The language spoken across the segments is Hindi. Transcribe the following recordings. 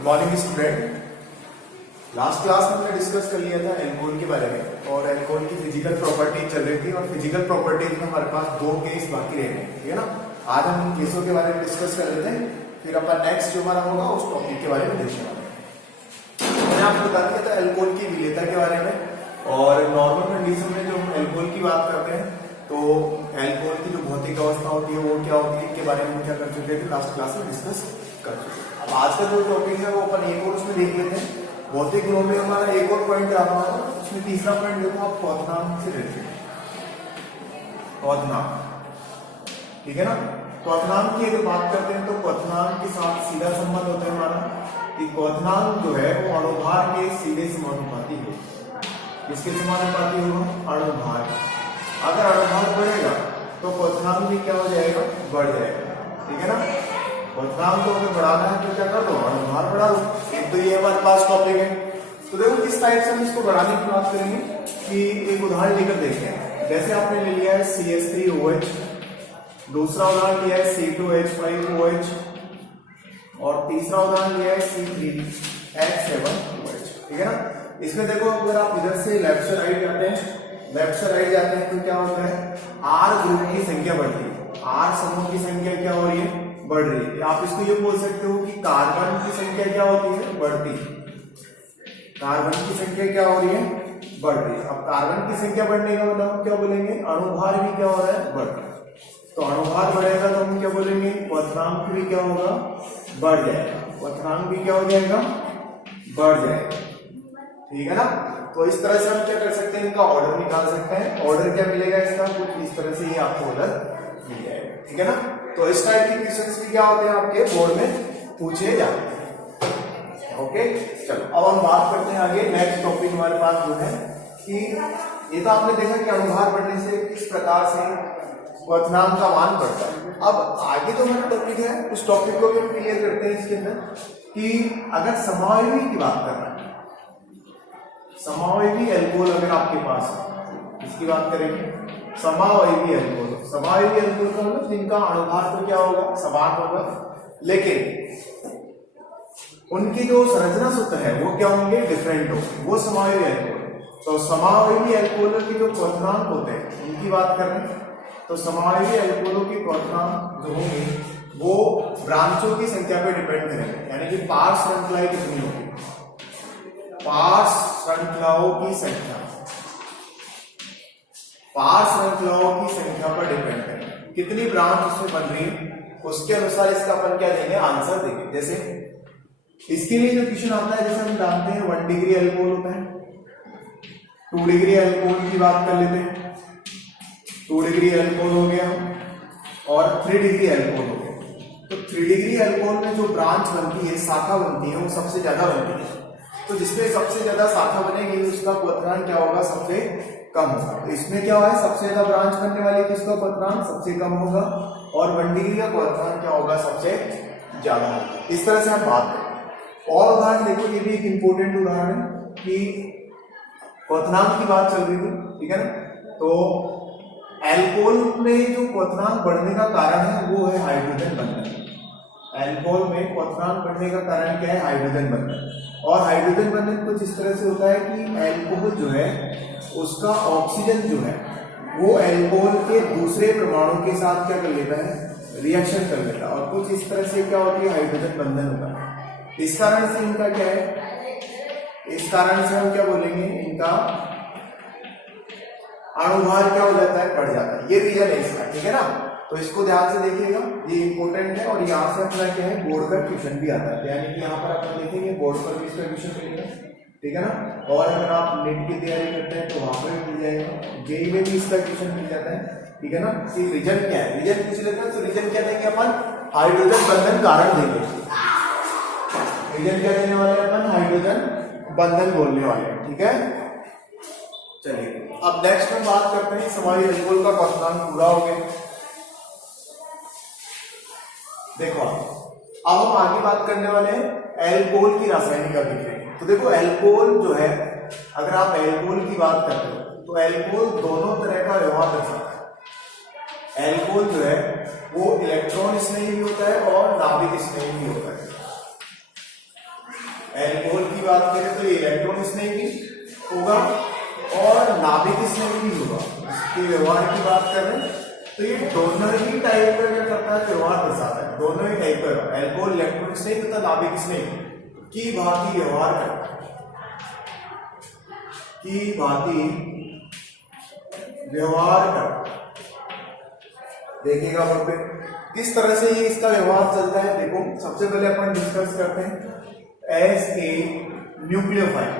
Good morning student. Last class में हमने डिस्कस कर लिया था एल्कोहल के बारे में और एल्कोहल की फिजिकल प्रॉपर्टी चल रही थी और फिजिकल प्रॉपर्टीज में हमारे पास 2 केस बाकी रह गए, ठीक है ना। आज हम इन केसों के बारे में डिस्कस कर रहे थे, फिर अपन नेक्स्ट जो हमारा होगा उस टॉपिक के बारे में देखने वाले हैं। मैंने आपको बता दिया था एल्कोहल की विलेयता के बारे में और नॉर्मल कंडीशन में जो हम एल्कोहल की बात करते हैं तो एल्कोहल की जो भौतिक अवस्था होती है वो क्या होती है, इनके बारे में हम क्या कर चुके थे, लास्ट क्लास में डिस्कस कर चुके हैं। अब आज का जो टॉपिक है वो अपन एक और उसमें देख लेते हैं। भौतिक गुणों में हमारा एक और पॉइंट रहा है, उसमें तीसरा पॉइंट देखो आप क्वथनांक से रिलेटेड, क्वथनांक, ठीक है ना। क्वथनांक की अगर बात करते हैं तो क्वथनांक के साथ सीधा संबंध होता है हमारा कि क्वथनांक जो है वो अणुभार के सीधे समानुपाती हो। किसके समानुपाती होगा? अणुभार। अगर अणुभार बढ़ेगा तो क्वथनांक भी क्या हो जाएगा? बढ़ जाएगा, ठीक है ना। क्वथनांक को अगर बढ़ाना है तो क्या कर दो? अणुभार बढ़ा दो। एक तो ये हमारे पास टॉपिक है। तो देखो किस टाइप से हम इसको बढ़ाने की बात करेंगे कि एक उदाहरण लेकर देखते हैं। जैसे आपने ले लिया है CH3OH, दूसरा उदाहरण लिया है C2H5OH और तीसरा उदाहरण लिया है C3H7OH, ठीक है ना। इसमें देखो अगर आप इधर से लेफ्ट से राइट जाते हैं, लेफ्ट से राइट जाते हैं तो क्या होता है? R ग्रुप की संख्या बढ़ती है, R समूह की संख्या क्या हो रही है? बढ़ रही है। आप इसको ये बोल सकते हो कि कार्बन की संख्या क्या होती है? बढ़ती है। कार्बन की संख्या क्या हो रही है? बढ़ रही है। अब कार्बन की संख्या बढ़ने का मतलब हम क्या बोलेंगे? अणुभार भी क्या हो रहा है? बढ़ रहा है। तो अणुभार बढ़ेगा तो हम क्या बोलेंगे? क्वथनांक भी क्या होगा? बढ़ जाएगा। क्वथनांक भी क्या हो जाएगा? बढ़ जाएगा, ठीक है ना। तो इस तरह से हम क्या कर सकते हैं? इनका ऑर्डर निकाल सकते हैं। ऑर्डर क्या मिलेगा इसका? कुछ इस तरह से ही आपको ऑर्डर मिल जाएगा, ठीक है ना। तो इस टाइप के क्वेश्चंस भी क्या होते हैं आपके बोर्ड में पूछे जाते हैं। ओके, चलो अब हम बात करते हैं आगे। नेक्स्ट टॉपिक हमारे पास जो है कि ये तो आपने देखा कि अणुभार बढ़ने से किस प्रकार से क्वथनांक का मान बढ़ता है। अब आगे जो हमारा टॉपिक है उस टॉपिक को भी हम क्लियर करते हैं इसके अंदर कि अगर समावयवी की बात कर रहे हैं, समावयवी एल्कोहल अगर आपके पास है, इसकी बात करेंगे समावयवी एल्कोहल। समावयवी एल्कोहल का मतलब जिनका अणुभार तो क्या होगा? समान होगा, लेकिन उनकी जो संरचना सूत्र है वो क्या होंगे? डिफरेंट होंगे, वो समावयवी एल्कोहल। तो समावयवी एल्कोहल के जो क्वथनांक होते हैं उनकी बात करें तो समावयवी एल्कोहलों के क्वथनांक जो होंगे वो ब्रांचों की संख्या पर डिपेंड करेंगे, यानी कि पार्श्व श्रृंखलाएं कितनी होगी, पार्श्व श्रृंखलाओं की संख्या, पार्श्व श्रृंखलाओं की संख्या पर डिपेंड करें। कितनी ब्रांच उसमें बन रही है उसके अनुसार इसका अपन क्या देंगे? आंसर देंगे। जैसे इसके लिए जो क्वेश्चन आता है, जैसे हम जानते हैं 1 डिग्री अल्कोहल होता है, 2 डिग्री अल्कोहल की बात कर लेते हैं, 2 डिग्री अल्कोहल हो गया और 3 डिग्री अल्कोहल हो गया। तो 3 डिग्री अल्कोहल में जो ब्रांच बनती है, शाखा बनती है, वो सबसे ज्यादा बनती है। तो जिसमें सबसे ज्यादा शाखा बनेगी उसका क्वथनांक क्या होगा? सबसे कम होगा। तो इसमें क्या है? सबसे ज्यादा ब्रांच बनने वाली किसका क्वथनांक सबसे कम होगा और 1 डिग्री का क्वथनांक क्या होगा? सबसे ज्यादा होगा। इस तरह से हम बात करें। और उदाहरण देखो, ये भी एक इंपॉर्टेंट उदाहरण है कि क्वथनांक की बात चल रही थी, ठीक है ना। तो एल्कोहल में जो क्वथनांक बढ़ने का कारण है वो है हाइड्रोजन बंधन। एल्कोहल में क्वथनांक बढ़ने का कारण क्या है? हाइड्रोजन बंधन। और हाइड्रोजन बंधन कुछ इस तरह से होता है कि एल्कोहल जो है उसका ऑक्सीजन जो है वो एल्कोहल के दूसरे परमाणु के साथ क्या कर लेता है? रिएक्शन कर लेता है और कुछ इस तरह से क्या होती है? हाइड्रोजन बंधन होता है। इस कारण से इनका क्या है? इस कारण से हम क्या बोलेंगे? इनका अणुभार क्या हो जाता है? बढ़ जाता है। ये रीजन है इसका, ठीक है ना। तो इसको ध्यान से देखिएगा, ये इंपॉर्टेंट है। और यहाँ से अपना क्या है? बोर्ड का क्वेश्चन भी आता है, यानी कि यहाँ पर अपन देखेंगे बोर्ड पर भी इसका क्वेश्चन मिलेगा, ठीक है ना। और अगर आप नेट की तैयारी करते हैं तो वहां पर भी मिल जाएगा, जेईई में भी इसका क्वेश्चन मिल जाता है, ठीक है ना। कि रीजन क्या है? रीजन पूछ लेते हैं तो रीजन क्या देंगे अपन? हाइड्रोजन बंधन कारण देंगे। रीजन क्या देने वाले अपन? हाइड्रोजन बंधन बोलने वाले हैं, ठीक है। चलिए अब नेक्स्ट में बात करते हैं समावयवी एल्कोहल का क्वथनांक पूरा हो गया। देखो अब हम आगे बात करने वाले हैं एल्कोहल की रासायनिक अभिक्रिया। तो देखो एल्कोहल जो है, अगर आप एल्कोहल की बात करते हो तो एल्कोहल दोनों तरह का व्यवहार कर सकता है। एल्कोहल जो है वो इलेक्ट्रॉन स्नेही भी होता है और नाभिक स्नेही भी होता है। एल्कोहल की बात करें तो इलेक्ट्रॉन स्नेही भी होगा और नाभिक स्नेही भी होगा। इसके व्यवहार की बात कर रहे हैं तो ये दोनों ही टाइप का क्या करता है, व्यवहार दर्शाता है। दोनों ही टाइप का एल्कोहल इलेक्ट्रॉन स्नेही तथा नाभिक स्नेही की भांति व्यवहार करता है, की भांति व्यवहार करता है। देखिएगा वहां पे किस तरह से ये इसका व्यवहार चलता है। देखो सबसे पहले अपन डिस्कस करते हैं as a nucleophile,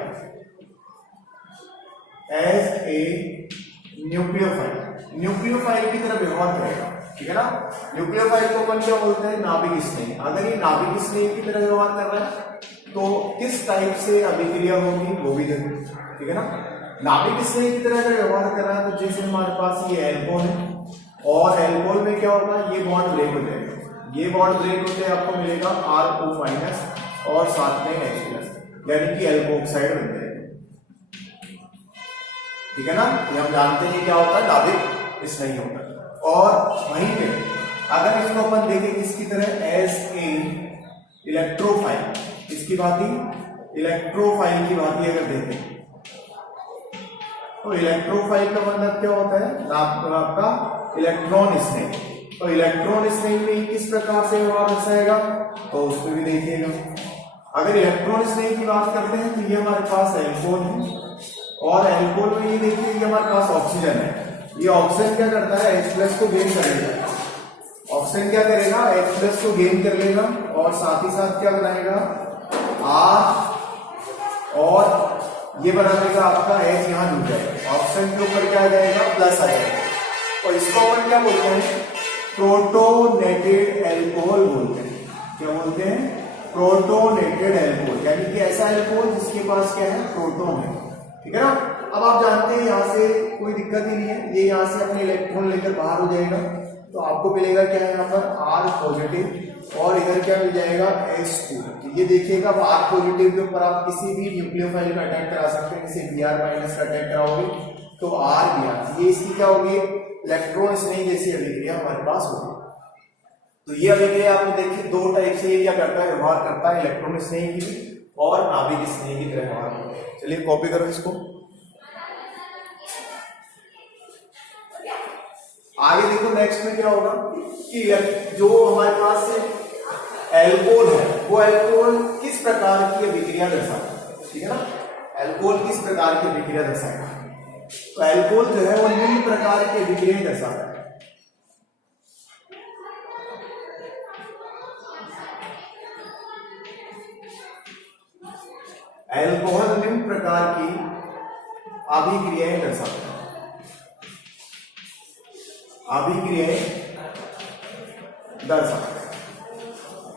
as a nucleophile, nucleophile की तरह व्यवहार करेगा, ठीक है ना। न्यूक्लियोफाइल को अपन क्या बोलते हैं, नाभिक स्नेही। अगर ये नाभिक स्नेही की तरह व्यवहार कर रहा है तो किस टाइप से अभिक्रिया होगी वो भी देखो, ठीक है ना। नाभिक स्नेही की तरह अगर व्यवहार कर रहा है तो जैसे हमारे पास ये एल्कोहल है और एल्कोहल में क्या होगा, ये बॉन्ड ब्रेक हो जाएगा। ये बॉन्ड ब्रेक होते हैं आपको मिलेगा R2- और साथ में H+, यानी कि एल्कोक्साइड बन जाएगा, ठीक है ना। ये हम जानते हैं क्या होता है, नाभिक स्नेही होता है। और वहीं पे अगर इसको अपन देखें किसकी तरह, एज ए इलेक्ट्रोफाइल, इसकी भांति इलेक्ट्रोफाइल की भांति अगर देखें तो इलेक्ट्रोफाइल का मतलब क्या होता है, आपका इलेक्ट्रॉन स्नेही। तो इलेक्ट्रॉन स्नेही में किस प्रकार से व्यवहार दर्शाएगा तो उसमें भी देखिएगा। अगर इलेक्ट्रॉन स्नेही की बात करते हैं तो ये हमारे पास एल्कोहल है और एल्कोहल में ये देखिए ये हमारे पास ऑक्सीजन है। ये ऑक्सीजन क्या करता है, H+ को गेन करेगा। ऑक्सीजन क्या करेगा, H+ को गेन कर लेगा और साथ ही साथ क्या बनाएगा, R, और ये बना देगा आपका H, यहां जुड़ जाएगा। ऑक्सीजन के ऊपर क्या आ जाएगा, प्लस आ जाएगा। और इसको अपन क्या बोलते हैं, प्रोटोनेटेड एल्कोहल बोलते हैं। क्या बोलते हैं, प्रोटोनेटेड एल्कोहल, यानी कि ऐसा एल्कोहल जिसके पास क्या है, प्रोटोन है, ठीक है ना। अब आप जानते हैं यहाँ से कोई दिक्कत ही नहीं है, ये यहाँ से अपने इलेक्ट्रॉन लेकर बाहर हो जाएगा तो आपको मिलेगा क्या है, यहाँ पर R+ और इधर क्या मिल जाएगा, H2। ये देखिएगा R+ के ऊपर आप किसी भी न्यूक्लियोफाइल का अटैक करा सकते हैं। जैसे Br- का अटैक कराओगे तो R, ये इसकी क्या होगी, इलेक्ट्रॉन स्नेही जैसी अभिक्रिया हमारे पास होगी। तो ये अभिक्रिया आपने देखी दो टाइप से ये क्या करता है, व्यवहार करता है, इलेक्ट्रॉन स्नेही की भी और नाभिक स्नेही की तरह व्यवहार करता है। चलिए कॉपी करो इसको। आगे देखो नेक्स्ट में क्या होगा कि जो हमारे पास एल्कोहल है वो एल्कोहल किस प्रकार की अभिक्रिया दर्शाता है, ठीक है ना। एल्कोहल किस प्रकार की अभिक्रिया दर्शाता है, तो एल्कोहल जो है वो निम्न प्रकार की अभिक्रिया दर्शाता है। एल्कोहल निम्न प्रकार की अभिक्रियाएं दर्शाता है, अभिक्रियाएं दर्शाता है।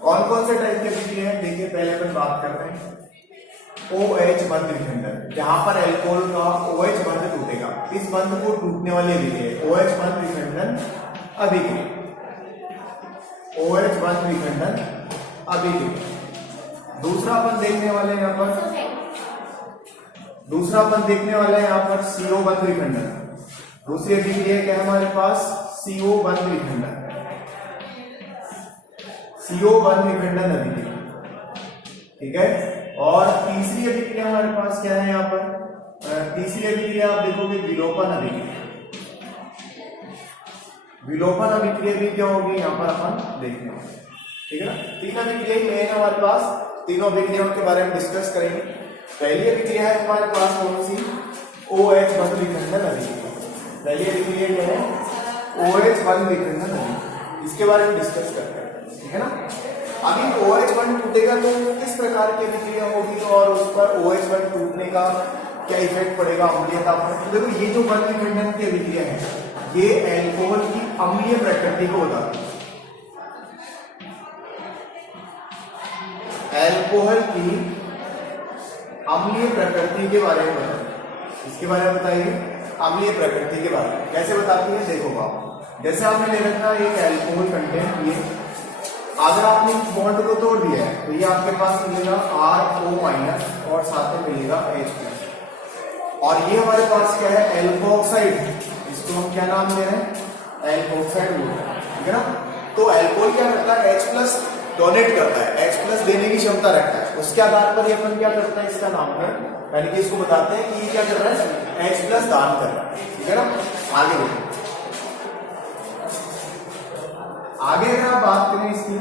कौन कौन से टाइप की अभिक्रियाएं देखिए, पहले अपन बात करते हैं OH बंध विखंडन। जहां पर एल्कोहल का OH बंध टूटेगा, इस बंध को टूटने वाली अभिक्रिया OH बंध विखंडन अभिक्रिया, OH बंध विखंडन अभिक्रिया। दूसरा अपन देखने वाले यहाँ पर, दूसरा अपन देखने वाले हैं यहाँ पर CO बंध विखंडन। दूसरी अभिक्रिया क्या है हमारे पास, CO बंध विखंडन, CO बंध विखंडन अभिक्रिया, ठीक है। और तीसरी अभिक्रिया हमारे पास क्या है यहाँ पर, तीसरी अभिक्रिया आप देखोगे विलोपन अभिक्रिया। विलोपन अभिक्रिया भी क्या होगी यहाँ पर अपन देखने वाले, ठीक है ना। तीन अभिक्रिया मेन हमारे पास, तीनों अभिक्रियाओं के बारे में डिस्कस करेंगे। पहली अभिक्रिया है हमारे पास कौन सी, OH बंध विखंडन अभिक्रिया। पहली अभिक्रिया क्या है, OH बंध विखंडन अभिक्रिया, इसके बारे में डिस्कस करते हैं, ठीक है ना। अभी OH बंध टूटेगा तो किस प्रकार की अभिक्रिया होगी और उस पर OH बंध टूटने का क्या इफेक्ट पड़ेगा अम्लीयता पर। तो देखो ये जो बंध विखंडन की अभिक्रिया है ये एल्कोहल की अम्लीय प्रकृति को बताती है, एल्कोहल की अम्लीय प्रकृति के बारे में बताइए। इसके बारे में बताइए, अम्लीय प्रकृति के बारे में कैसे बताती है, देखो आप जैसे आपने ले रखा एक एल्कोहल कंटेंट, ये अगर आपने इस बॉन्ड को तोड़ दिया है तो ये आपके पास मिलेगा R- और साथ में मिलेगा H+। और ये हमारे पास क्या है, एल्कोक्साइड, इसको हम क्या नाम दे रहे हैं, एल्कोक्साइड बोल रहे हैं, ठीक है ना। तो एल्कोहल क्या करता है, H+ डोनेट करता है, H प्लस देने की क्षमता रखता है, उसके आधार पर ये अपन क्या करता है इसका नामकरण, यानी कि इसको बताते हैं कि ये क्या कर रहा है, H प्लस दान कर रहा है। ठीक है ना। आगे देखो, आगे अगर आप बात करें इसकी,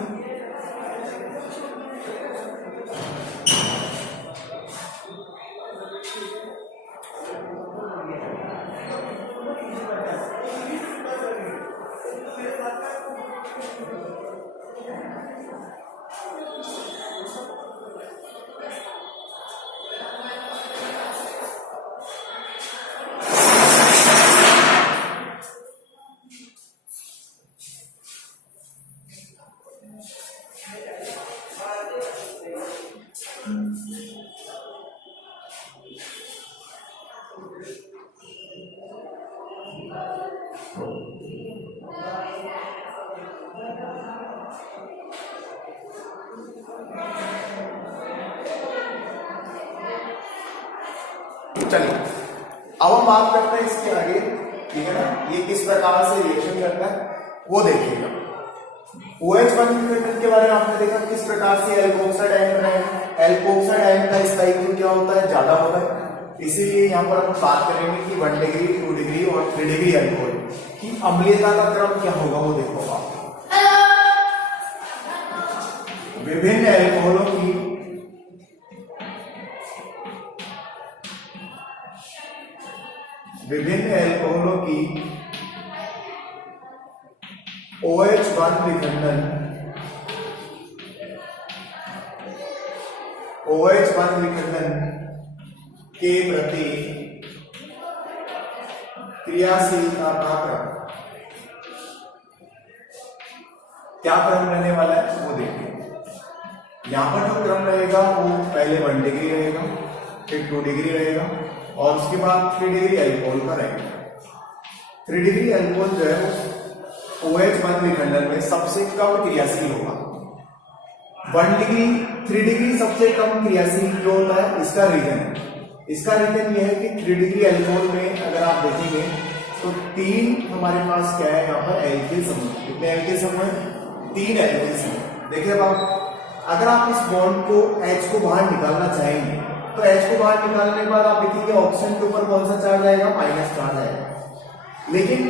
चलिए अब हम बात करते हैं इसके आगे। ठीक है ना, ये किस प्रकार से रिएक्शन करता है वो देखिएगा। OH बॉन्ड के बारे में आपने देखा किस प्रकार से एल्कोक्साइड आयन बनाएगा। एल्कोक्साइड आयन का स्थायित्व क्या होता है, ज्यादा होता है, इसीलिए यहाँ पर हम बात करेंगे कि 1 डिग्री 2 डिग्री और 3 डिग्री अल्कोहल की अम्लीयता का क्रम क्या होगा वो देखो आप। विभिन्न अल्कोहलों की OH बॉन्ड विखंडन के प्रति क्रियाशीलता का क्रम क्या क्रम रहने वाला है वो देखिए। यहां पर जो क्रम रहेगा वो पहले 1 डिग्री रहेगा, फिर 2 डिग्री रहेगा और उसके बाद 3 डिग्री अल्कोहल का रहेगा। 3 डिग्री अल्कोहल जो है OH बॉन्ड विखंडन में सबसे कम क्रियाशील होगा। 3 डिग्री सबसे कम क्रियाशील क्यों होता है, इसका रीजन यह है कि 3 डिग्री अल्कोहल में अगर आप देखेंगे तो 3 हमारे पास क्या है, यहाँ पर एल्किल समूह। कितने एल्किल समूह है, 3 एल्किल समूह। देखिए अब अगर आप इस बॉन्ड को H को बाहर निकालना चाहेंगे तो H को बाहर निकालने के बाद आप देखिए ऑक्सीजन के ऊपर कौन सा चार्ज आएगा, माइनस चार्ज आएगा। लेकिन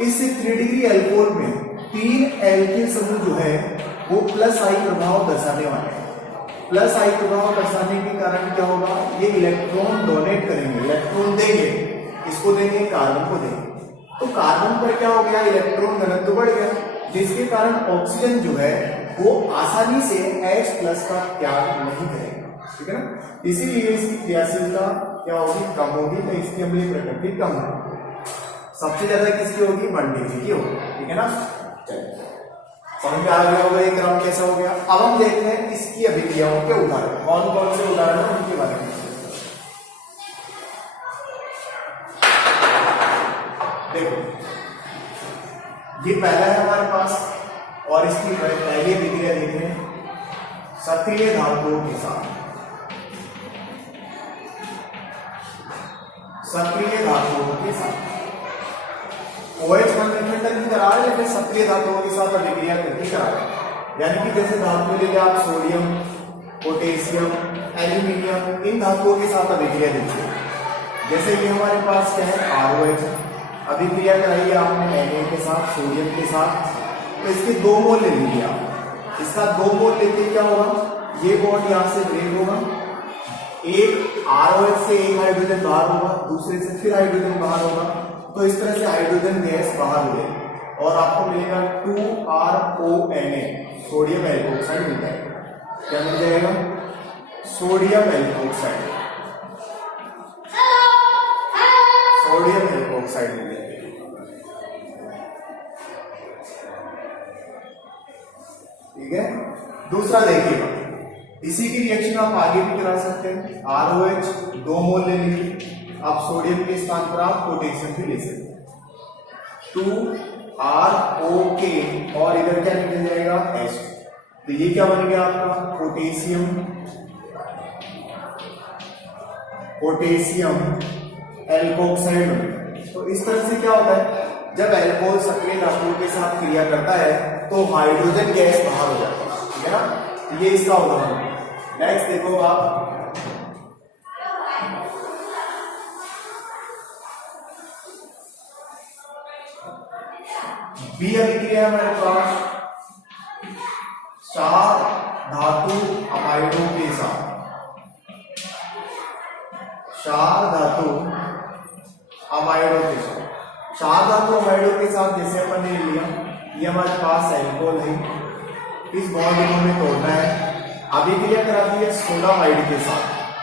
इस 3 डिग्री अल्कोहल में 3 एल्किल समूह जो है वो प्लस आई प्रभाव दर्शाने वाले हैं। प्लस आई प्रभाव दर्शाने के कारण क्या होगा, ये इलेक्ट्रॉन डोनेट करेंगे, इलेक्ट्रॉन देंगे, इसको देंगे, कार्बन को देंगे, तो कार्बन पर क्या हो गया, इलेक्ट्रॉन घनत्व बढ़ गया, जिसके कारण ऑक्सीजन जो है वो आसानी से H प्लस का त्याग नहीं करेगा। ठीक है ना, इसीलिए इसकी क्रियाशीलता क्या होगी, कम होगी, तो इसकी अम्लीय प्रकृति कम होगी। सबसे ज्यादा किसकी होगी, 1 डिग्री की होगी। ठीक है ना, चलिए समझ में आ गया होगा ये क्रम कैसा हो गया। अब हम देखते हैं इसकी अभिक्रियाओं के उदाहरण, कौन कौन से उदाहरण है उनके बारे में। देखो ये पहला है हमारे पास और इसकी पहली अभिक्रिया देख रहे हैं सक्रिय धातुओं के साथ। सक्रिय धातुओं के साथ OH बॉन्ड विखंडन भी करा रहे हैं, लेकिन सक्रिय धातुओं के साथ अभिक्रिया करके करा रहे हैं। यानी कि जैसे धातु ले आप सोडियम, पोटेशियम, एल्यूमिनियम, इन धातुओं के साथ अभिक्रिया देखिए। जैसे ये हमारे पास क्या है, ROH, अभिक्रिया कराई आपने Na के साथ, सोडियम के साथ, तो इसके 2 मोल ले लीजिए आप। इसका 2 मोल लेते क्या होगा, ये बॉन्ड यहां से ब्रेक होगा, एक ROH से एक हाइड्रोजन बाहर होगा, दूसरे से फिर हाइड्रोजन बाहर होगा, तो इस तरह से हाइड्रोजन गैस बाहर हो जाएगी और आपको मिलेगा 2RONA, सोडियम एल्कोक्साइड मिल जाएगा। क्या मिल जाएगा, सोडियम एल्कोक्साइड, सोडियम एल्कोक्साइड मिल जाएगा। ठीक है, दूसरा देखिएगा, इसी की रिएक्शन आप आगे भी करा सकते हैं। ROH 2 मोल ले लीजिए, आप सोडियम के स्थान पर आप पोटेशियम भी ले सकते हैं, 2ROK और इधर क्या निकल जाएगा, H। तो ये क्या बन गया आपका, पोटेशियम एल्कोक्साइड। तो इस तरह से क्या होता है, जब एल्कोहल सक्रिय धातुओं के साथ क्रिया करता है तो हाइड्रोजन गैस बाहर हो जाता है। ठीक है ना। ये इसका उदाहरण। नेक्स्ट देखो आप, बी अभिक्रिया हमारे पास 4 धातु अमाइडों के साथ, 4 धातु अमाइडों के साथ, 4 धातु अमाइडों के साथ जैसे अपन ने लिया, ये हमारे पास एल्कोहल है, इस बॉन्ड को हमें तोड़ना है। अभिक्रिया कराती है सोडामाइड के साथ,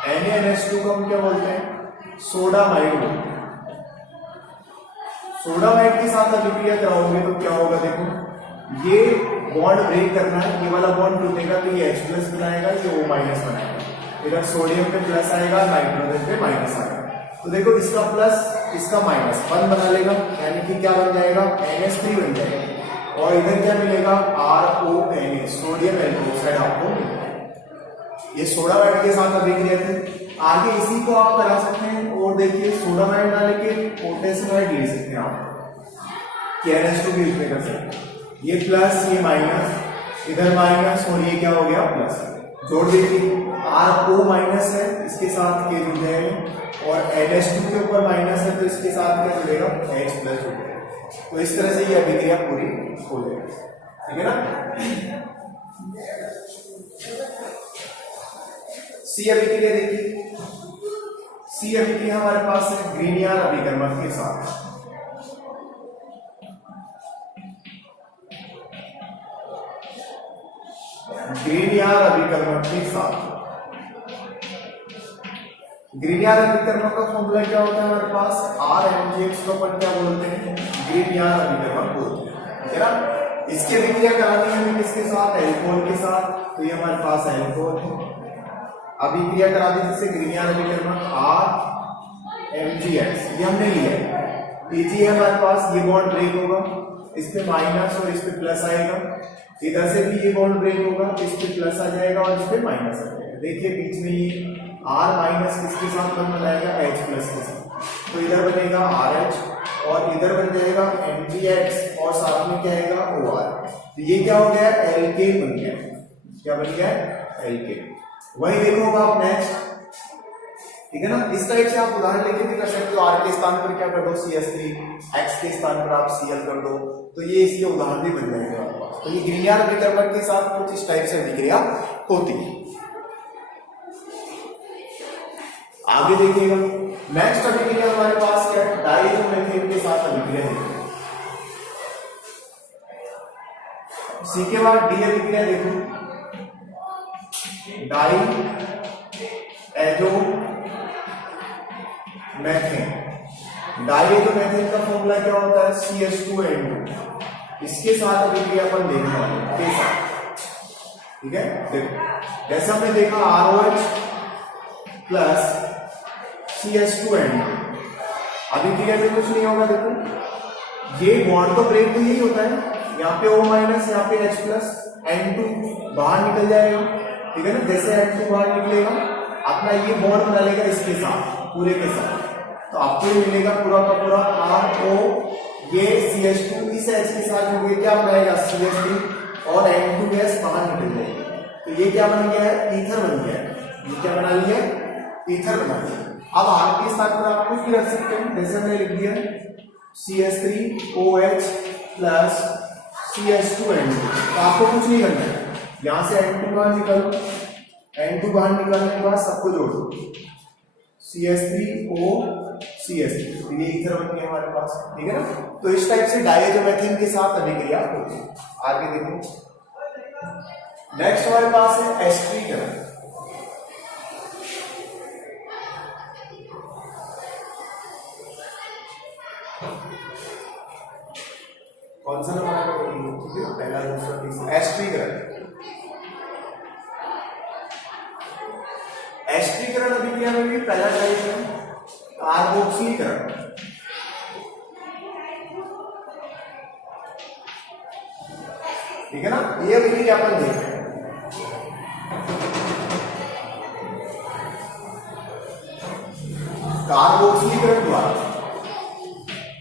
NaNH2 को हम क्या बोलते हैं, सोडामाइड बोलते हैं। सोडामाइड के साथ अभिक्रिया कराओगे तो क्या होगा, देखो ये बॉन्ड ब्रेक करना है, ये वाला बॉन्ड टूटेगा तो ये H+ बनाएगा, ये O- बनाएगा, इधर सोडियम पे प्लस आएगा, नाइट्रोजन पे माइनस आएगा। तो देखो इसका प्लस इसका माइनस 1 बना लेगा, यानी कि क्या बन जाएगा, NH3 बन जाएगा, और इधर क्या मिलेगा, RONA, सोडियम एल्कोक्साइड आपको मिलेगा। ये सोडामाइड के साथ अभिक्रिया थी। आगे इसी को आप करा सकते हैं, और देखिए सोडामाइड ना लेके पोटेशियमाइड ले सकते हैं आप, कि NH2 भी इसमें कर सकते हैं। ये प्लस ये माइनस, इधर माइनस, और ये क्या हो गया प्लस, जोड़ देखिए RO- है, इसके साथ के जुड़ जाएगा, और NH2 के ऊपर माइनस है तो इसके साथ क्या जुड़ेगा, H+ जुड़ेगा। तो इस तरह से ये अभिक्रिया पूरी हो जाएगी, ठीक है ना। सी अभिक्रिया देखिए, सी अभिक्रिया हमारे पास है ग्रीनियर अभिकर्मक के साथ, ग्रीनियर अभिकर्मक के साथ। ग्रीनियर अभिकर्मक का फॉर्मूला क्या होता है हमारे पास, RMgx को अपन क्या बोलते हैं, ग्रीनियर अभिकर्मक बोलते हैं, ठीक है ना। इसकी अभिक्रिया करानी है हमें किसके साथ, एल्कोहल के साथ, तो ये हमारे पास एल्कोहल है। अभिक्रिया करा दी जिससे ग्रीनियर अभिकर्मक RMgx, ये हमने लिया है, Ag है हमारे पास, ये बॉन्ड ब्रेक होगा, इस पे माइनस और इस पे प्लस आएगा, इधर से भी ये बॉन्ड ब्रेक होगा, इस पे प्लस आ जाएगा और इस पे माइनस आ जाएगा। देखिए बीच में ये R- किसके साथ बन जाएगा, H+ के साथ, तो इधर बनेगा RH और इधर बन जाएगा Mgx और साथ में क्या आएगा, OR। तो ये क्या हो गया, Alkane बन गया, क्या बन गया, Alkane। वही देखो आप नेक्स्ट, ठीक है ना। इस टाइप से आप उदाहरण लेके भी कर सकते हो, R के स्थान पर क्या कर दो CH3, X के स्थान पर आप Cl कर दो, तो ये इसके उदाहरण भी बन जाएंगे आपके पास। तो ये ग्रीनियर अभिकर्मक के साथ कुछ इस टाइप से अभिक्रिया होती है। आगे देखिएगा, नेक्स्ट अभिक्रिया हमारे पास क्या है, डाइइथोमीथेन के साथ अभिक्रिया है। सी के बाद डी अभिक्रिया देखो, डाइएथोमेथेन। डाइएथोमेथेन का फॉर्मूला क्या होता है, CH2N2। इसके साथ अभिक्रिया अपन देखने वाले हैं के साथ, ठीक है। देखो जैसे हमने देखा ROH प्लस CH2N2, अभिक्रिया में कुछ नहीं होगा। देखो ये बॉन्ड तो ब्रेक तो यही होता है, यहाँ पे O-, यहाँ पे H+, N2 बाहर निकल जाएगा, ठीक है ना। जैसे N2 बाहर निकलेगा, अपना ये बॉन्ड बना लेगा इसके साथ, पूरे के साथ, तो आपको ये मिलेगा पूरा का पूरा RO, ये CH2 इस H के साथ हो गया, क्या बनाएगा CH3 और N2 गैस बाहर निकल जाएगी, तो ये क्या बन गया है, ईथर बन गया है। ये क्या बना लिया, ईथर बना लिया। अब R के स्थान पर आप कुछ भी रख सकते हैं, जैसे हमने लिख दिया CH3OH प्लस CH2N2, तो आपको कुछ नहीं करना है, यहां से N2 बाहर निकालो, N2 बाहर निकालने के बाद सबको जोड़ दो, CH3O CH3, ये ईथर बन गया हमारे पास, ठीक है ना। तो इस टाइप से डाइएथोमेथेन के साथ अभिक्रिया होती है। आगे देखो, नेक्स्ट हमारे पास है एस्टरीकरण। कौन सा नंबर है, ठीक है, पहला दूसरा तीसरा। एस्टरीकरण, एस्टरीकरण अभिक्रिया में भी पहला टाइप है कार्बोक्सीकरण। ठीक है ना, ये अभिक्रिया अपन देख रहे हैं। कार्बोक्सीकरण द्वारा,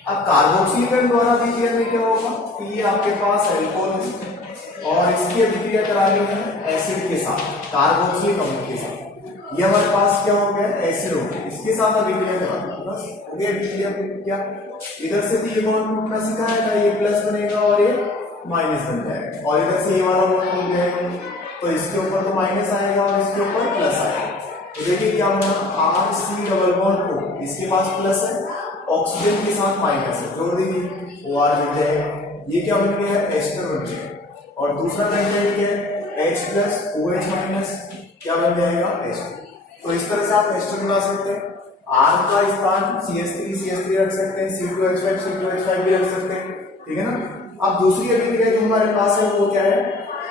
अब कार्बोक्सीकरण द्वारा अभिक्रिया में क्या होगा कि ये आपके पास एल्कोहल है और इसकी अभिक्रिया करानी है एसिड के साथ, कार्बोक्सिलिक अम्ल के साथ। ये हमारे पास क्या हो गया, एसिड हो गया, इसके साथ अभिक्रिया करानी है, बस हो गया अभिक्रिया। क्या इधर से भी ये बॉन्ड टूटना सिखाया था, ये प्लस बनेगा और ये माइनस बन जाएगा, और इधर से ये वाला बॉन्ड टूट जाएगा तो इसके ऊपर तो माइनस आएगा और इसके ऊपर प्लस आएगा। तो देखिए क्या बना, आर सी डबल बॉन्ड को इसके पास प्लस है, ऑक्सीजन के साथ माइनस है, जोड़ दीजिए वो आर बन जाएगा। ये क्या बन गया है, एस्टर बन गया। और दूसरा कंटेंट क्या है, H प्लस OH माइनस, क्या बन जाएगा, एस्टर। तो इस तरह से आप एस्टर बना सकते हैं। R का स्थान CH3 रख सकते हैं, C2H5 भी रख सकते हैं, ठीक है ना। अब दूसरी अभिक्रिया जो हमारे पास है वो क्या है,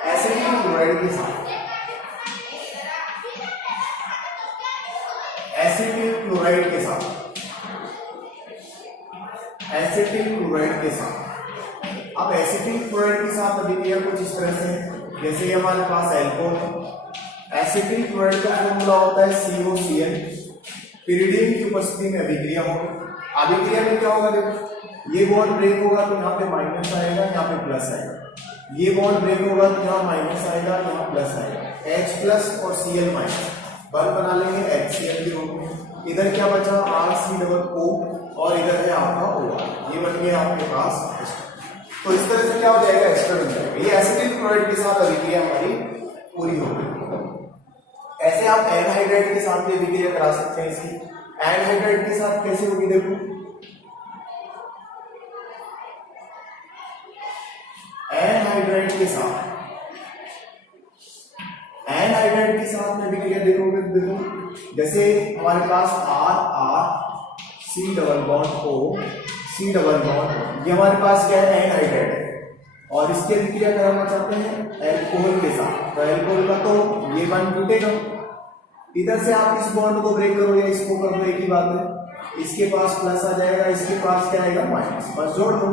एसिटिक क्लोराइड के साथ, एसिटिक क्लोराइड के साथ, एसिटिक क्लोराइड के साथ। अब एसिटिक क्लोराइड के साथ अभिक्रिया कुछ इस तरह से, जैसे ये हमारे पास एल्कोहल है, एसिटिक क्लोराइड का फॉर्मूला होता है COCl, पिरिडियम की उपस्थिति में अभिक्रिया होगी। अभिक्रिया में क्या होगा, देखो ये बॉन्ड ब्रेक होगा तो यहाँ पे माइनस आएगा, यहाँ पे प्लस आएगा। ये बॉन्ड ब्रेक होगा तो यहाँ माइनस आएगा, यहाँ प्लस आएगा। H प्लस और Cl माइनस बल बना लेंगे HCl के रूप में। इधर क्या बचा, RC⸼O और इधर है आपका OR, ये बन गया आपके पास एस्टर। तो इस तरह से क्या हो जाएगा, एस्टर बन जाएगा। ये एसिटिक क्लोराइड के साथ अभिक्रिया हमारी पूरी हो गई। ऐसे आप एनहाइड्राइड के साथ भी अभिक्रिया करा सकते हैं। इसकी एनहाइड्राइड के साथ कैसे होगी, देखो एनहाइड्राइड के साथ, एनहाइड्राइड के साथ में अभिक्रिया देखोगे, देखो जैसे हमारे पास R C डबल बॉन्ड, ये हमारे पास क्या है, एनहाइड्राइड है, और इसकी अभिक्रिया कराना चाहते हैं एल्कोहल के साथ, तो एल्कोहल का तो ये बॉन्ड टूटेगा। इधर से आप इस बॉन्ड को ब्रेक करो या इसको कर दो, एक ही बात है, इसके पास प्लस आ जाएगा, इसके पास क्या आएगा, माइनस, बस जोड़ दो।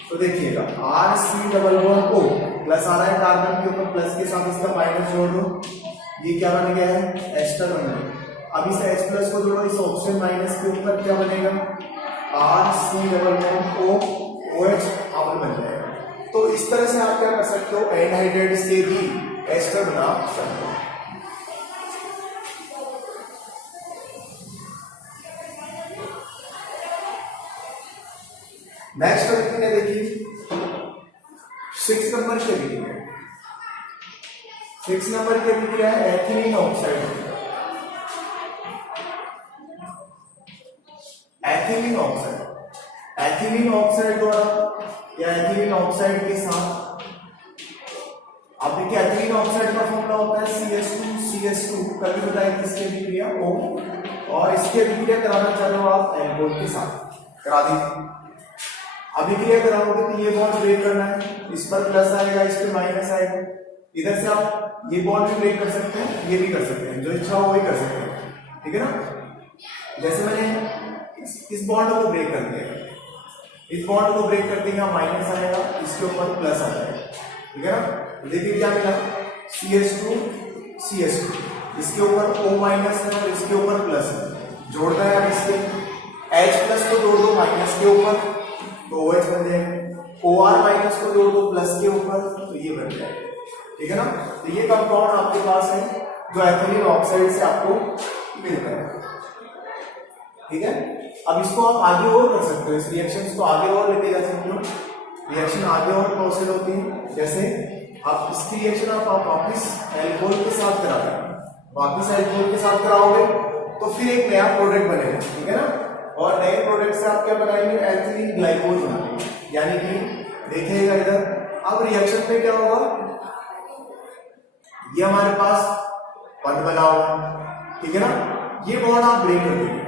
तो देखिएगा RC⸼O प्लस आ रहा है, कार्बन के ऊपर प्लस के साथ इसका माइनस जोड़ दो, ये क्या बन गया है, एस्टर बन गया। अब इस H प्लस को जोड़ो इस ऑक्सीजन माइनस के ऊपर, क्या बनेगा, RC⸼O OH अम्ल बन जाएगा। तो इस तरह से आप क्या कर सकते हो, एनहाइड्राइड से भी एस्टर बना सकते हो। नेक्स्ट अभिक्रिया देखिए 6 नंबर की अभिक्रिया, 6 नंबर की अभिक्रिया है ethylene oxide, ethylene oxide, ethylene oxide द्वारा या एथिलीन ऑक्साइड के साथ। अब देखिए एथिलीन ऑक्साइड का फॉर्मूला होता है CH2 कभी बताएं किसकी अभिक्रिया, O, और इसकी अभिक्रिया कराना चाह रहे हो आप एल्कोहल के साथ, करा दीजिए। अभिक्रिया कराओगे तो ये बॉन्ड ब्रेक करना है, इस पर प्लस आएगा, इस पर माइनस आएगा। इधर से आप ये बॉन्ड भी ब्रेक कर सकते हैं, ये भी कर सकते हैं, जो इच्छा हो वही कर सकते हैं, ठीक है ना। जैसे मैंने इस बॉन्ड को ब्रेक कर दिया, इस बॉन्ड को ब्रेक करते हैं, माइनस आएगा, इसके ऊपर प्लस आ जाएगा, ठीक है ना। देखिए क्या मिला, CH2 इसके ऊपर O माइनस है और इसके ऊपर प्लस है, जोड़ना है। अब इसके H प्लस को जोड़ दो माइनस के ऊपर तो OH बन जाएगा, OR माइनस को जोड़ दो प्लस के ऊपर तो ये बन जाएगा, ठीक है ना। तो ये कंपाउंड आपके पास है जो एथिलीन ऑक्साइड से आपको मिलता है, ठीक है। अब इसको आप आगे और कर सकते हो, इस रिएक्शन को आगे और लेके जा सकते हो, रिएक्शन आगे और प्रोसीड होती है। जैसे आप इसकी रिएक्शन आप वापिस एल्कोहल के साथ कराते हैं, वापिस एल्कोहल के साथ कराओगे तो फिर एक नया प्रोडक्ट बनेगा, ठीक है ना। और नए प्रोडक्ट से आप क्या बनाएंगे, एथिलीन ग्लाइकोल बनाएंगे, यानी कि देखिएगा इधर। अब रिएक्शन में क्या होगा, ये हमारे पास बॉन्ड बना हुआ, ठीक है ना। ये बॉन्ड आप ब्रेक कर देंगे,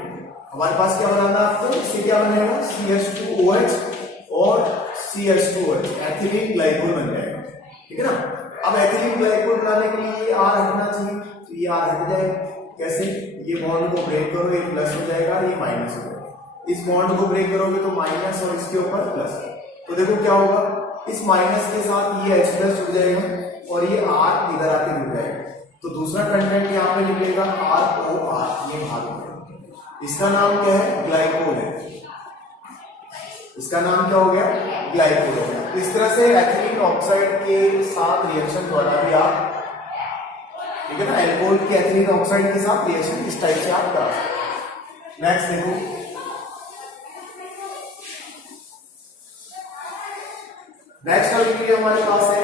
हमारे पास क्या बनाना है आपको, इससे क्या बनेगा, CH2OH और CH2OH, एथिलीन ग्लाइकोल बन जाएगा, ठीक है ना। अब एथिलीन ग्लाइकोल बनाने के लिए ये R हटना चाहिए, तो ये R हट जाएगा। कैसे, ये बॉन्ड को ब्रेक करो, ये प्लस हो जाएगा, ये माइनस हो जाएगा। इस बॉन्ड को ब्रेक करोगे तो माइनस और इसके ऊपर प्लस, तो देखो क्या होगा, इस माइनस के साथ ये H प्लस जुड़ जाएगा और ये R इधर आके जुड़ जाएगा, तो दूसरा कंटेंट यहाँ पे निकलेगा ROR, ये भाग हो गया। इसका नाम क्या है, ग्लाइकोल है, इसका नाम क्या हो गया, ग्लाइकोल हो गया। तो इस तरह से एथिलीन ऑक्साइड के साथ रिएक्शन द्वारा भी आप, ठीक है ना, एल्कोहल के एथिलीन ऑक्साइड के साथ रिएक्शन इस टाइप से आप करा सकते। नेक्स्ट देखो, नेक्स्ट अभिक्रिया हमारे पास है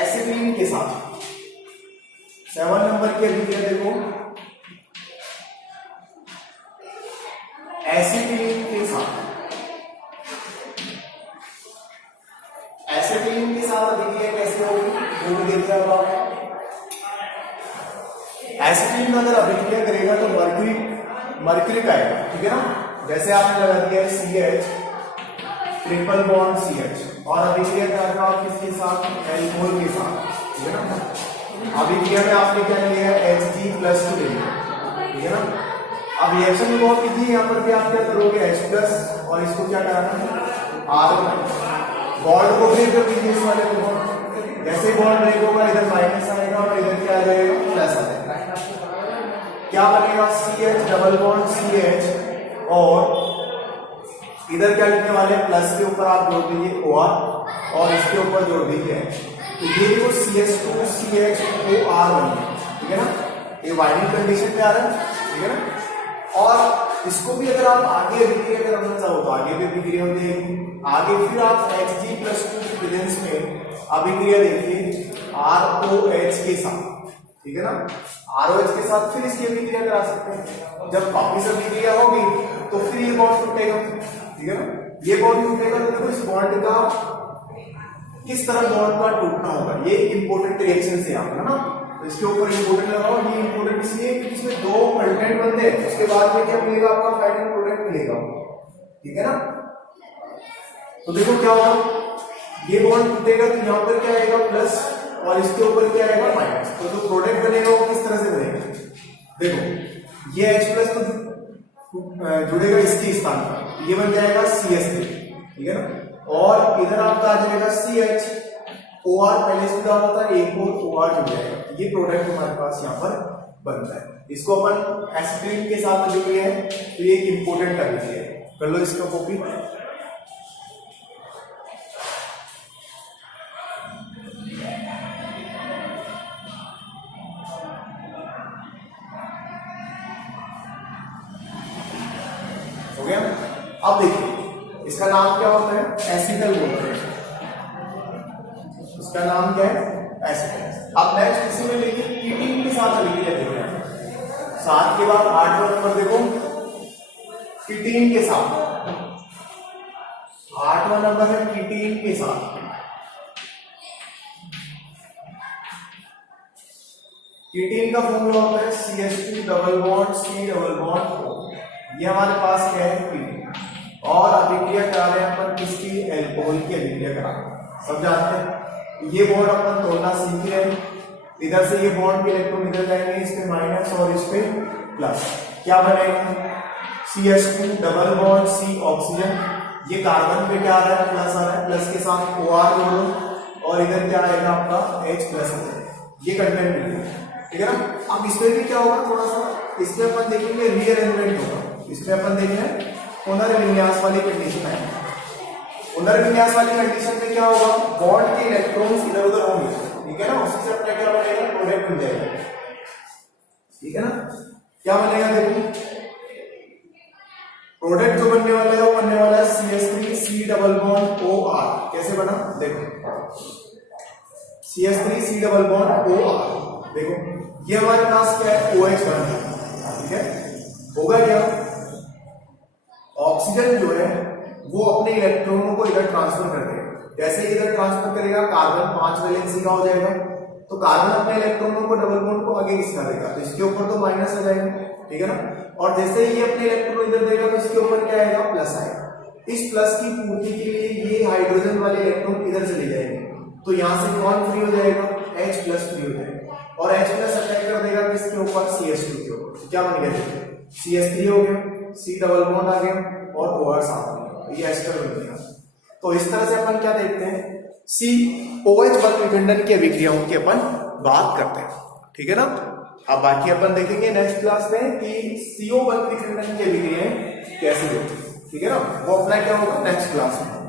एसिटिलीन के साथ। 7 नंबर की अभिक्रिया देखो, एसिटिलीन के साथ। एसिटिलीन के साथ अभिक्रिया कैसे होगी वो भी देखिए। अब एसिटिलीन अगर अभिक्रिया करेगा तो मर्क्यूरिक आएगा, ठीक है ना। जैसे आपने लगा दिया है CH ट्रिपल बॉन्ड CH और अभिक्रिया करेगा किसके साथ, एल्कोहल के साथ, ठीक है ना। अभिक्रिया में आपने क्या लिया है, Hg+2 ले लिया, ठीक है ना। अब रिएक्शन में बहुत इजी, यहाँ पर भी आप क्या करोगे, H+ और इसको क्या कराना है, R बॉन्ड को ब्रेक कर दीजिए इस वाले को। जैसे बॉन्ड ब्रेक होगा इधर माइनस आएगा और इधर क्या आ जाएगा, प्लस आ जाएगा। क्या बनेगा, CH डबल बॉन्ड CH और इधर क्या लिखने वाले, प्लस के ऊपर आप जोड़ दीजिए OR और इसके ऊपर जोड़ दीजिए H। तो ये जो CH2 CHOR बन गया, ठीक है ना। ये बाइंडिंग कंडीशन पे आ रहा है, ठीक है ना। और इसको भी अगर आप आगे अभिक्रिया करना चाहो तो आगे भी अभिक्रिया हो जाएगी। आगे फिर आप Hg+2 की प्रेजेंस में अभिक्रिया देखिए ROH के साथ, ठीक है ना। ROH के साथ फिर इसकी अभिक्रिया करा सकते हैं। जब वापिस अभिक्रिया होगी तो फिर ये बॉन्ड टूटेगा, ठीक है ना। ये बॉन्ड टूटेगा तो देखो इस बॉन्ड का किस तरह बॉन्ड का टूटना होगा, ये इंपॉर्टेंट रिएक्शन से आप, है ना। तो इसके ऊपर इंपॉर्टेंट लगाओ। ये इंपॉर्टेंट इसलिए क्योंकि इसमें 2 कंटेंट बनते हैं, उसके बाद में क्या मिलेगा, आपका फाइनल प्रोडक्ट मिलेगा, ठीक है ना। तो देखो क्या होगा, ये बॉन्ड टूटेगा तो यहाँ पर क्या आएगा, प्लस और इसके ऊपर क्या आएगा, माइनस। तो जो प्रोडक्ट बनेगा वो किस तरह से बनेगा, देखो ये H+ तो जुड़ेगा इसके स्थान पर, ये बन जाएगा CH3, ठीक है ना। और इधर आपका आ जाएगा CH OR, पहले से क्या होता है, एक और OR जुड़ जाएगा। ये प्रोडक्ट हमारे पास यहाँ पर बनता है। इसको अपन एसिटिलीन के साथ जो है तो ये एक इंपॉर्टेंट अभिक्रिया है, कर लो इसका कॉपी। हो गया। अब देखिए इसका नाम क्या होता है, एसिटल बोलते हैं, इसका नाम क्या है, एसिटल। अब नेक्स्ट इसी में देखिए कीटीन के साथ अभिक्रिया देखो, 7 के बाद 8वां नंबर देखो, कीटीन के साथ। 8वां नंबर है कीटीन के साथ। कीटीन का फॉर्मूला होता है CH2 double bond C double bond O। ये हमारे पास क्या है, कीटीन। और अभिक्रिया करा रहे हैं अपन किसकी, एल्कोहल की अभिक्रिया करा रहे हैं, सब जानते हैं। ये बॉन्ड अपन तोड़ना सीख रहे हैं। इधर से ये बॉन्ड के इलेक्ट्रॉन निकल जाएंगे, इस पे माइनस और इस पे प्लस। क्या बनेगा, CH2 double bond C oxygen. ये कार्बन पे क्या आ रहा है, प्लस आ रहा है, प्लस के साथ OR जोड़ो और इधर क्या आएगा आपका H+। ये कंटेंट मिलेगा, ठीक है ना। अब इसमें भी क्या होगा, थोड़ा सा इसमें अपन देखेंगे रीअरेंजमेंट होगा। इसमें अपन देखेंगे पुनर्विन्यास वाली कंडीशन है। पुनर्विन्यास वाली कंडीशन में क्या होगा, बॉन्ड के इलेक्ट्रॉन्स इधर उधर होंगे, ठीक है ना। उससे अपना क्या बनेगा, प्रोडक्ट बन जाएगा, ठीक है ना। क्या बनेगा, देखो प्रोडक्ट जो बनने वाला है वो बनने वाला है CH3 C double bond OR। कैसे बना, देखो CH3 C double bond OR। देखो ये हमारे पास क्या है, OH बन गया, ठीक है। होगा क्या, ऑक्सीजन जो है वो अपने इलेक्ट्रॉनों को इधर ट्रांसफर कर देगा। जैसे इधर ट्रांसफर करेगा कार्बन 5 वैलेंसी का हो जाएगा, तो कार्बन अपने इलेक्ट्रॉनों को डबल बॉन्ड को आगे खिसका देगा, तो इसके ऊपर तो माइनस आ जाएगा, ठीक है ना। और जैसे ये अपने इलेक्ट्रॉन इधर देगा तो इसके ऊपर क्या आएगा, प्लस आएगा। इस प्लस की पूर्ति के लिए ये हाइड्रोजन वाले इलेक्ट्रॉन इधर चले जाएंगे, तो यहां से कौन फ्री हो जाएगा, H+ फ्री हो जाएगा। और H+ अटैक कर देगा किसके ऊपर, CH2 के ऊपर। तो क्या बन गया, CH3 हो गया, C डबल बॉन्ड आ गया और OR साथ में, ये एस्टर बन गया। तो इस तरह से अपन क्या देखते हैं, COH बल विखंडन की अभिक्रियाओं की अपन बात करते हैं, ठीक है ना। अब बाकी अपन देखेंगे नेक्स्ट क्लास में कि CO बल विखंडन की अभिक्रियाएं कैसे होती है। ठीक है ना, वो अपना क्या होगा नेक्स्ट क्लास में।